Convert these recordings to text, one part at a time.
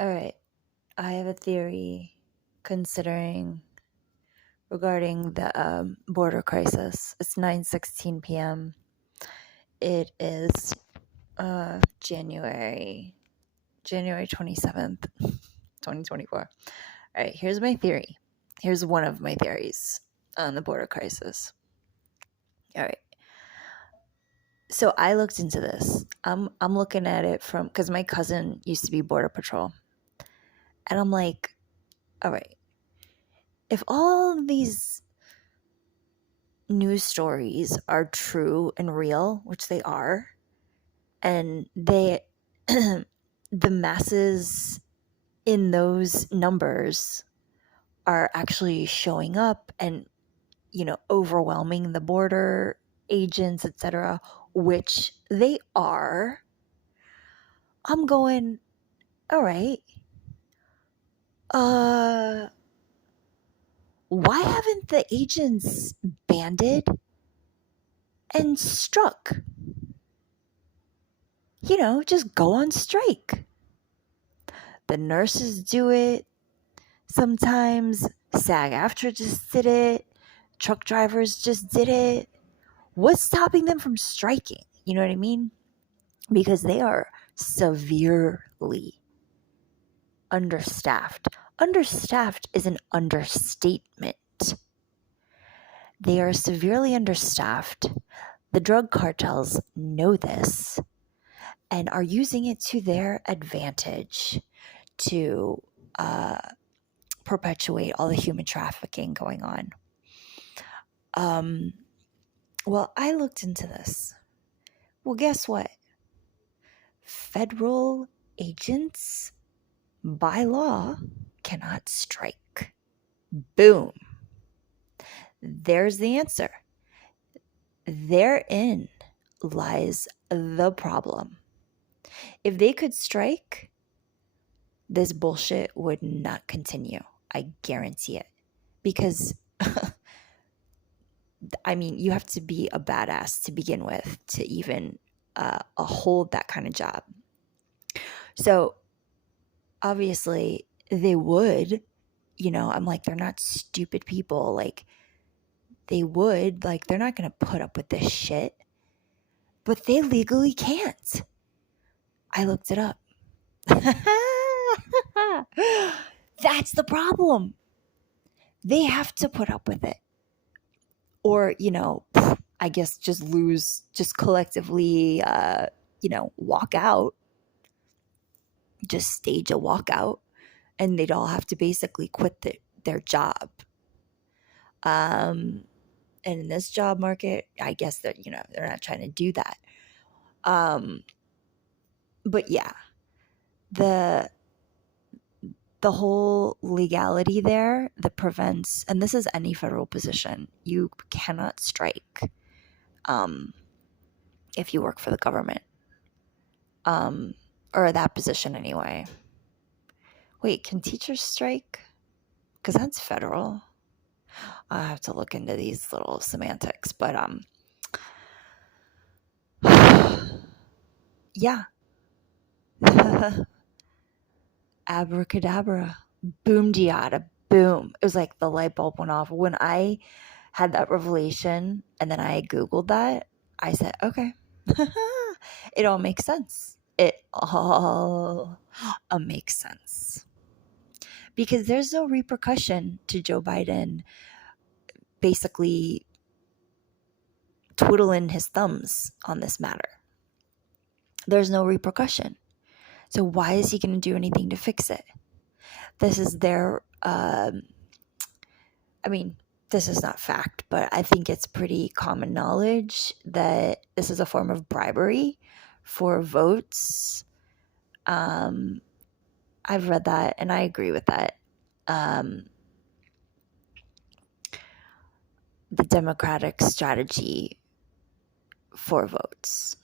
All right. I have a theory regarding the border crisis. It's 9:16 p.m. It is January 27th, 2024. All right, here's my theory. Here's one of my theories on the border crisis. All right. So I looked into this. I'm looking at it from cuz my cousin used to be border patrol. And I'm like, all right. If all these news stories are true and real, which they are, and the masses in those numbers are actually showing up and overwhelming the border agents, etc., which they are. I'm going, all right. Why haven't the agents banded and struck? Just go on strike. The nurses do it. Sometimes SAG-AFTRA just did it. Truck drivers just did it. What's stopping them from striking? You know what I mean? Because they are severely understaffed. Understaffed is an understatement. They are severely understaffed. The drug cartels know this and are using it to their advantage to perpetuate all the human trafficking going on. Well, I looked into this. Well, guess what? Federal agents, by law, cannot strike. Boom. There's the answer. Therein lies the problem. If they could strike, this bullshit would not continue. I guarantee it. Because, I mean, you have to be a badass to begin with to even hold that kind of job. So, obviously, they would, I'm like, they're not stupid people. Like, they would, like, they're not going to put up with this shit. But they legally can't. I looked it up. That's the problem. They have to put up with it. Or, I guess just collectively, walk out. Just stage a walkout. And they'd all have to basically quit their job. And in this job market, I guess that, they're not trying to do that. But yeah, the whole legality there that prevents, and this is any federal position, you cannot strike if you work for the government, or that position anyway. Wait, can teachers strike? Because that's federal. I have to look into these little semantics, but yeah. Abracadabra, boom diada, boom. It was like the light bulb went off. When I had that revelation and then I Googled that, I said, okay, it all makes sense. It all makes sense. Because there's no repercussion to Joe Biden basically twiddling his thumbs on this matter. There's no repercussion. So why is he going to do anything to fix it? This is their, this is not fact, but I think it's pretty common knowledge that this is a form of bribery for votes. I've read that and I agree with that. The Democratic strategy for votes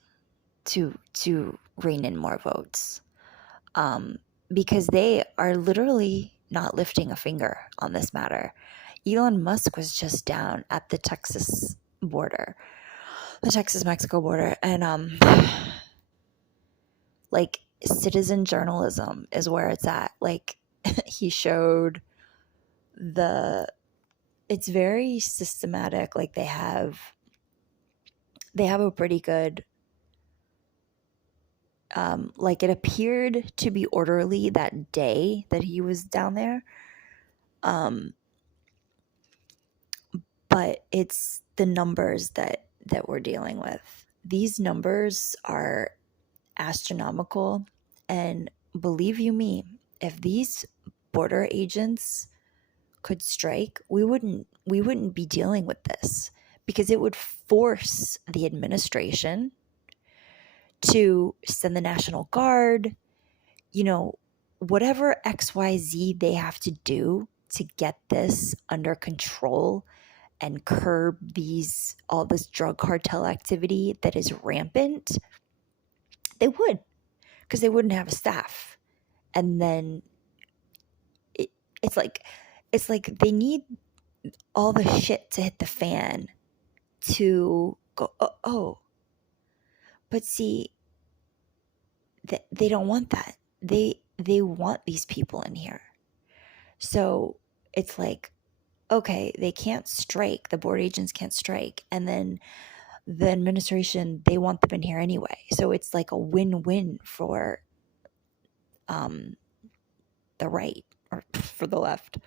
to rein in more votes, because they are literally not lifting a finger on this matter. Elon Musk was just down at the Texas Mexico border, and like citizen journalism is where it's at. Like, he showed it's very systematic. Like, they have a pretty good, like, it appeared to be orderly that day that he was down there. But it's the numbers that we're dealing with. These numbers are astronomical, and believe you me, if these border agents could strike, we wouldn't be dealing with this, because it would force the administration to send the National Guard, whatever XYZ they have to do to get this under control and curb all this drug cartel activity that is rampant. They would, because they wouldn't have a staff. And then it's like they need all the shit to hit the fan to go, oh. But see, they don't want that. They want these people in here. So it's like, okay, they can't strike, the board agents can't strike, and then the administration, they want them in here anyway. So it's like a win-win for the right, or for the left.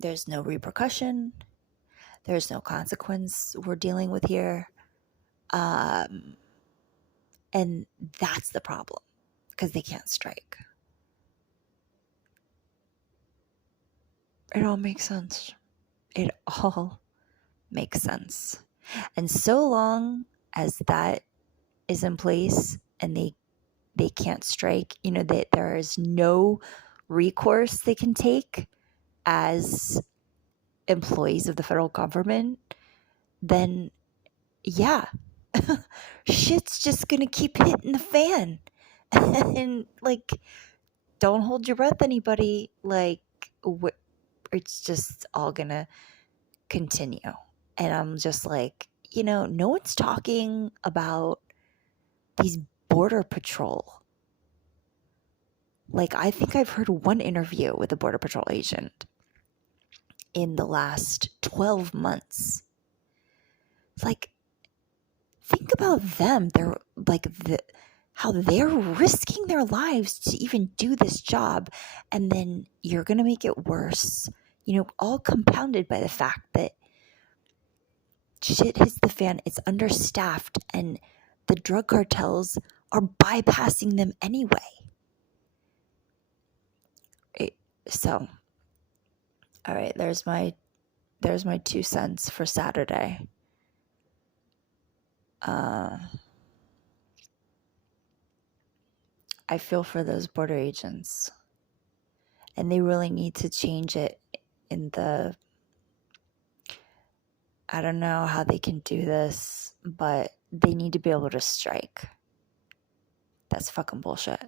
There's no repercussion. There's no consequence we're dealing with here. And that's the problem, because they can't strike. It all makes sense. It all makes sense. And so long as that is in place and they can't strike, there is no recourse they can take as employees of the federal government, then yeah, shit's just gonna keep hitting the fan. And like, don't hold your breath, anybody. Like, it's just all gonna continue. And I'm just like, no one's talking about these border patrol. Like, I think I've heard one interview with a border patrol agent in the last 12 months. Like, think about them. They're like how they're risking their lives to even do this job, and then you're gonna make it worse. All compounded by the fact that shit hits the fan. It's understaffed, and the drug cartels are bypassing them anyway. So, all right, there's my 2 cents for Saturday. I feel for those border agents, and they really need to change it I don't know how they can do this, but they need to be able to strike. That's fucking bullshit.